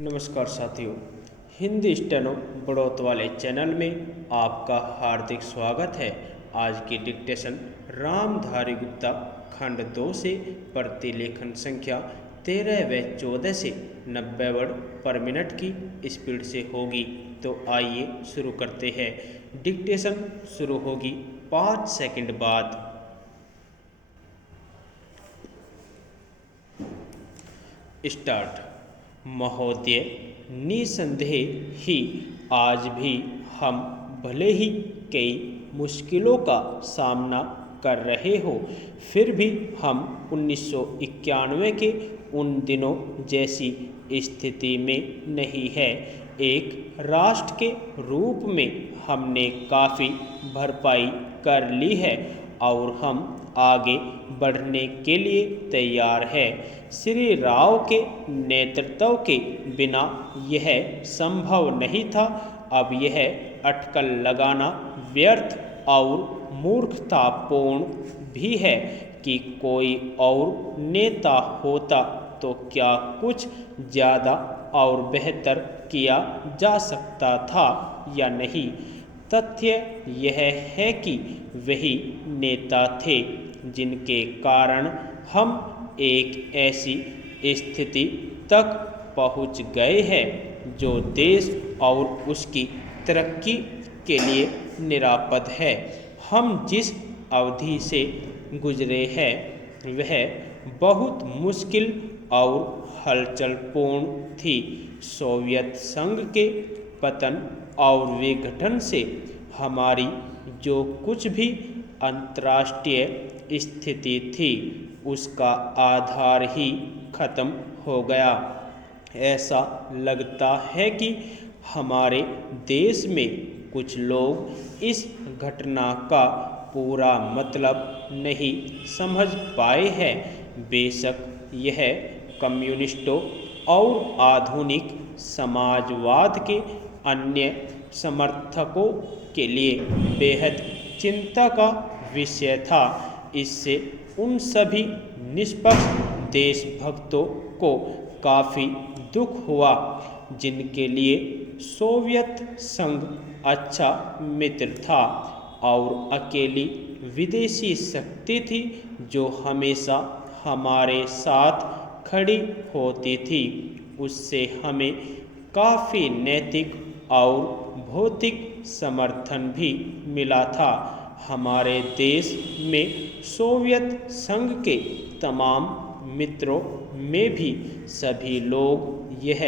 नमस्कार साथियों, हिंदी स्टेनो बढ़ोत वाले चैनल में आपका हार्दिक स्वागत है। आज की डिक्टेशन रामधारी गुप्ता खंड 2 से प्रतिलेखन संख्या 13 व 14 से 90 वर्ड पर मिनट की स्पीड से होगी। तो आइए शुरू करते हैं। डिक्टेशन शुरू होगी 5 सेकंड बाद। स्टार्ट। महोदय, निसंदेह ही आज भी हम भले ही कई मुश्किलों का सामना कर रहे हो, फिर भी हम 1991 के उन दिनों जैसी स्थिति में नहीं है। एक राष्ट्र के रूप में हमने काफ़ी भरपाई कर ली है और हम आगे बढ़ने के लिए तैयार है। श्री राव के नेतृत्व के बिना यह संभव नहीं था। अब यह अटकल लगाना व्यर्थ और मूर्खतापूर्ण भी है कि कोई और नेता होता तो क्या कुछ ज़्यादा और बेहतर किया जा सकता था या नहीं। तथ्य यह है कि वही नेता थे जिनके कारण हम एक ऐसी स्थिति तक पहुंच गए हैं जो देश और उसकी तरक्की के लिए निरापद है। हम जिस अवधि से गुजरे हैं वह बहुत मुश्किल और हलचलपूर्ण थी। सोवियत संघ के पतन और विघटन से हमारी जो कुछ भी अंतर्राष्ट्रीय स्थिति थी उसका आधार ही खत्म हो गया। ऐसा लगता है कि हमारे देश में कुछ लोग इस घटना का पूरा मतलब नहीं समझ पाए हैं। बेशक यह कम्युनिस्टों और आधुनिक समाजवाद के अन्य समर्थकों के लिए बेहद चिंता का विषय था। इससे उन सभी निष्पक्ष देशभक्तों को काफ़ी दुख हुआ जिनके लिए सोवियत संघ अच्छा मित्र था और अकेली विदेशी शक्ति थी जो हमेशा हमारे साथ खड़ी होती थी। उससे हमें काफ़ी नैतिक और भौतिक समर्थन भी मिला था। हमारे देश में सोवियत संघ के तमाम मित्रों में भी सभी लोग यह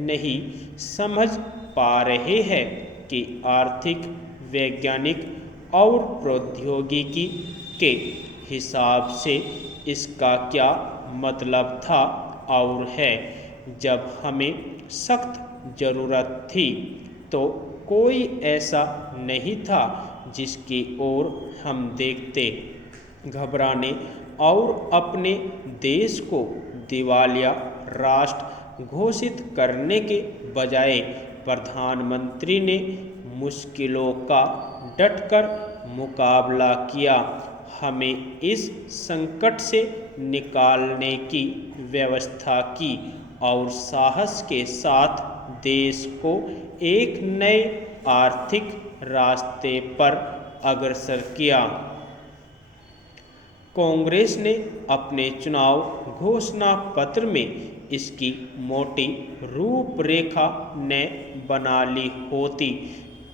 नहीं समझ पा रहे हैं कि आर्थिक, वैज्ञानिक और प्रौद्योगिकी के हिसाब से इसका क्या मतलब था और है। जब हमें सख्त ज़रूरत थी तो कोई ऐसा नहीं था जिसकी ओर हम देखते। घबराने और अपने देश को दिवालिया राष्ट्र घोषित करने के बजाय प्रधानमंत्री ने मुश्किलों का डटकर मुकाबला किया। हमें इस संकट से निकालने की व्यवस्था की और साहस के साथ देश को एक नए आर्थिक रास्ते पर अग्रसर किया। कांग्रेस ने अपने चुनाव घोषणा पत्र में इसकी मोटी रूपरेखा न बना ली होती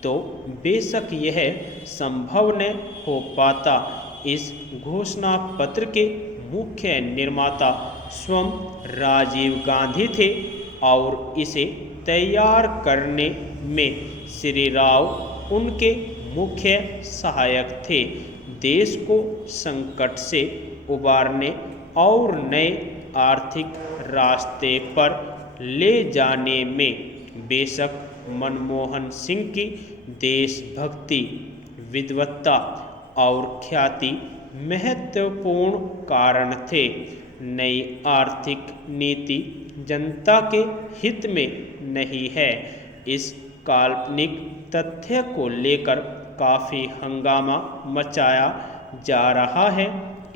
तो बेशक यह संभव न हो पाता। इस घोषणा पत्र के मुख्य निर्माता स्वयं राजीव गांधी थे और इसे तैयार करने में श्री राव उनके मुख्य सहायक थे। देश को संकट से उबारने और नए आर्थिक रास्ते पर ले जाने में बेशक मनमोहन सिंह की देशभक्ति, विद्वत्ता और ख्याति महत्वपूर्ण कारण थे। नई आर्थिक नीति जनता के हित में नहीं है। इस काल्पनिक तथ्य को लेकर काफ़ी हंगामा मचाया जा रहा है।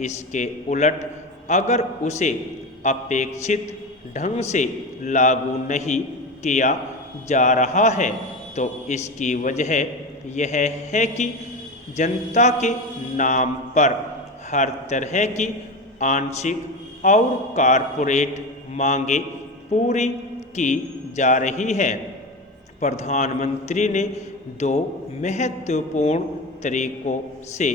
इसके उलट अगर उसे अपेक्षित ढंग से लागू नहीं किया जा रहा है, तो इसकी वजह यह है कि जनता के नाम पर हर तरह की आंशिक और कॉरपोरेट मांगे पूरी की जा रही है। प्रधानमंत्री ने दो महत्वपूर्ण तरीकों से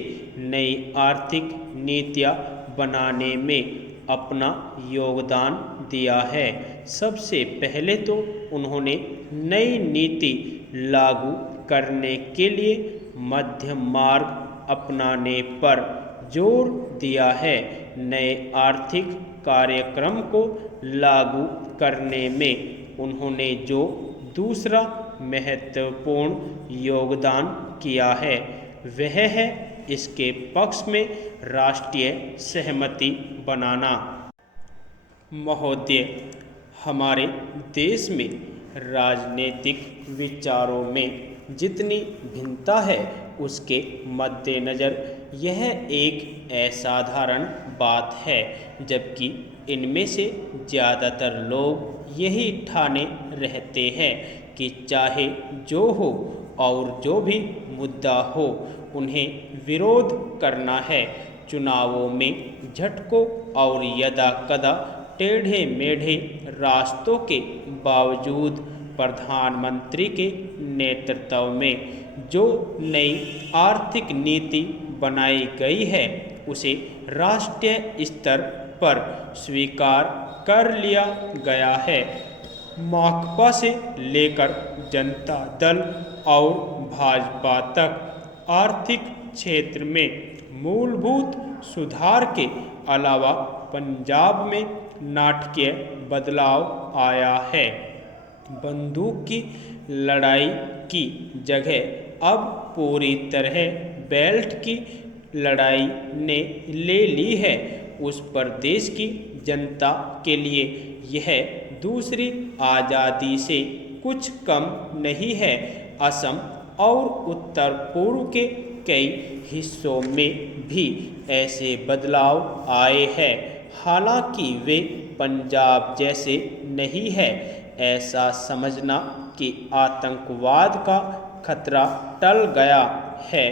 नई आर्थिक नीतियां बनाने में अपना योगदान दिया है। सबसे पहले तो उन्होंने नई नीति लागू करने के लिए मध्यम मार्ग अपनाने पर जोर दिया है। नए आर्थिक कार्यक्रम को लागू करने में उन्होंने जो दूसरा महत्वपूर्ण योगदान किया है वह है इसके पक्ष में राष्ट्रीय सहमति बनाना। महोदय, हमारे देश में राजनीतिक विचारों में जितनी भिन्नता है उसके मद्देनज़र यह एक असाधारण बात है, जबकि इनमें से ज़्यादातर लोग यही ठाने रहते हैं कि चाहे जो हो और जो भी मुद्दा हो उन्हें विरोध करना है। चुनावों में झटकों और यदाकदा टेढ़े मेढ़े रास्तों के बावजूद प्रधानमंत्री के नेतृत्व में जो नई आर्थिक नीति बनाई गई है उसे राष्ट्रीय स्तर पर स्वीकार कर लिया गया है। माकपा से लेकर जनता दल और भाजपा तक आर्थिक क्षेत्र में मूलभूत सुधार के अलावा पंजाब में नाटकीय बदलाव आया है। बंदूक की लड़ाई की जगह अब पूरी तरह बेल्ट की लड़ाई ने ले ली है। उस प्रदेश की जनता के लिए यह दूसरी आज़ादी से कुछ कम नहीं है। असम और उत्तर पूर्व के कई हिस्सों में भी ऐसे बदलाव आए हैं, हालांकि वे पंजाब जैसे नहीं है। ऐसा समझना कि आतंकवाद का खतरा टल गया है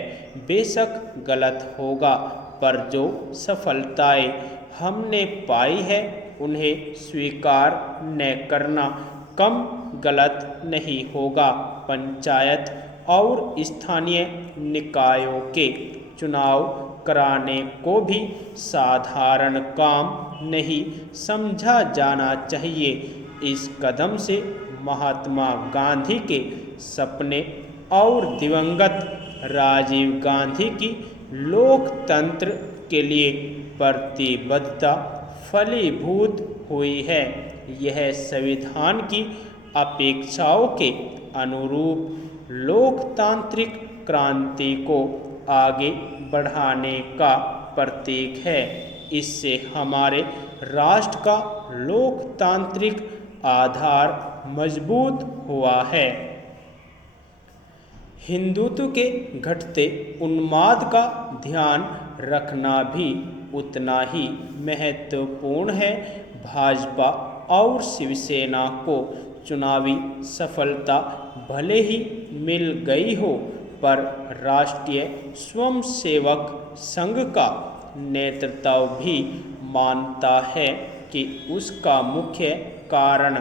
बेशक गलत होगा, पर जो सफलताएं हमने पाई है उन्हें स्वीकार न करना कम गलत नहीं होगा। पंचायत और स्थानीय निकायों के चुनाव कराने को भी साधारण काम नहीं समझा जाना चाहिए। इस कदम से महात्मा गांधी के सपने और दिवंगत राजीव गांधी की लोकतंत्र के लिए प्रतिबद्धता फलीभूत हुई है। यह संविधान की अपेक्षाओं के अनुरूप लोकतांत्रिक क्रांति को आगे बढ़ाने का प्रतीक है। इससे हमारे राष्ट्र का लोकतांत्रिक आधार मजबूत हुआ है। हिंदुत्व के घटते उन्माद का ध्यान रखना भी उतना ही महत्वपूर्ण है। भाजपा और शिवसेना को चुनावी सफलता भले ही मिल गई हो, पर राष्ट्रीय स्वयंसेवक संघ का नेतृत्व भी मानता है कि उसका मुख्य कारण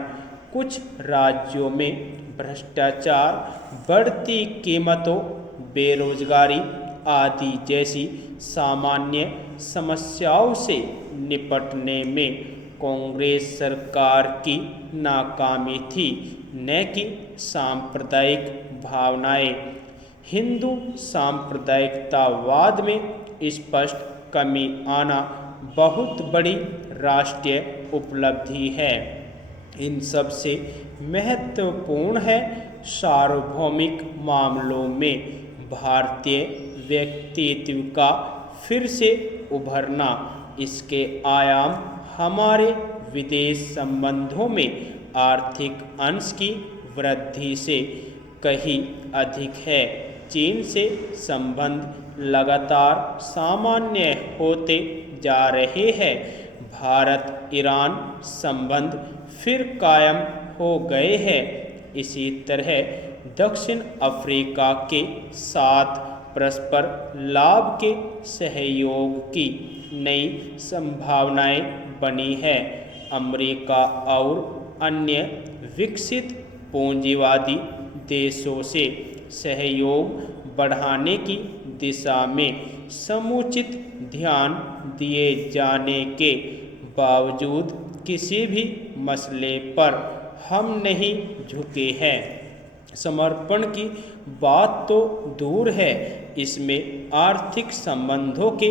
कुछ राज्यों में भ्रष्टाचार, बढ़ती कीमतों, बेरोजगारी आदि जैसी सामान्य समस्याओं से निपटने में कांग्रेस सरकार की नाकामी थी, न कि सांप्रदायिक भावनाएं। हिंदू सांप्रदायिकतावाद में स्पष्ट कमी आना बहुत बड़ी राष्ट्रीय उपलब्धि है। इन सब से महत्वपूर्ण है सार्वभौमिक मामलों में भारतीय व्यक्तित्व का फिर से उभरना। इसके आयाम हमारे विदेश संबंधों में आर्थिक अंश की वृद्धि से कहीं अधिक है। चीन से संबंध लगातार सामान्य होते जा रहे हैं। भारत ईरान संबंध फिर कायम हो गए हैं। इसी तरह दक्षिण अफ्रीका के साथ परस्पर लाभ के सहयोग की नई संभावनाएं बनी है। अमेरिका और अन्य विकसित पूंजीवादी देशों से सहयोग बढ़ाने की दिशा में समुचित ध्यान दिए जाने के बावजूद किसी भी मसले पर हम नहीं झुके हैं। समर्पण की बात तो दूर है, इसमें आर्थिक संबंधों के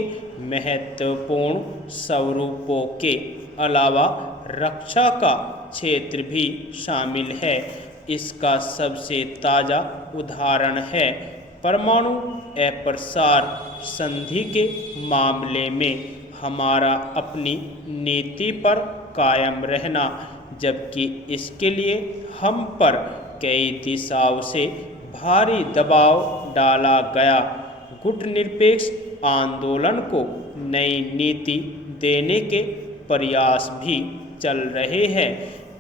महत्वपूर्ण स्वरूपों के अलावा रक्षा का क्षेत्र भी शामिल है। इसका सबसे ताज़ा उदाहरण है परमाणु अप्रसार संधि के मामले में हमारा अपनी नीति पर कायम रहना, जबकि इसके लिए हम पर कई दिशाओं से भारी दबाव डाला गया। गुटनिरपेक्ष आंदोलन को नई नीति देने के प्रयास भी चल रहे हैं।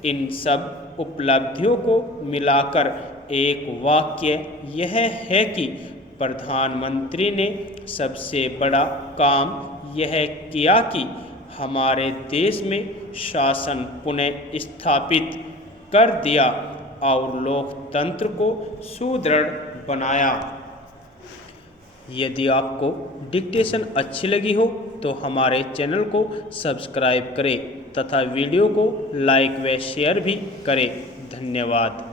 इन सब उपलब्धियों को मिलाकर एक वाक्य यह है कि प्रधानमंत्री ने सबसे बड़ा काम यह किया कि हमारे देश में शासन पुनः स्थापित कर दिया और लोकतंत्र को सुदृढ़ बनाया। यदि आपको डिक्टेशन अच्छी लगी हो तो हमारे चैनल को सब्सक्राइब करें तथा वीडियो को लाइक व शेयर भी करें। धन्यवाद।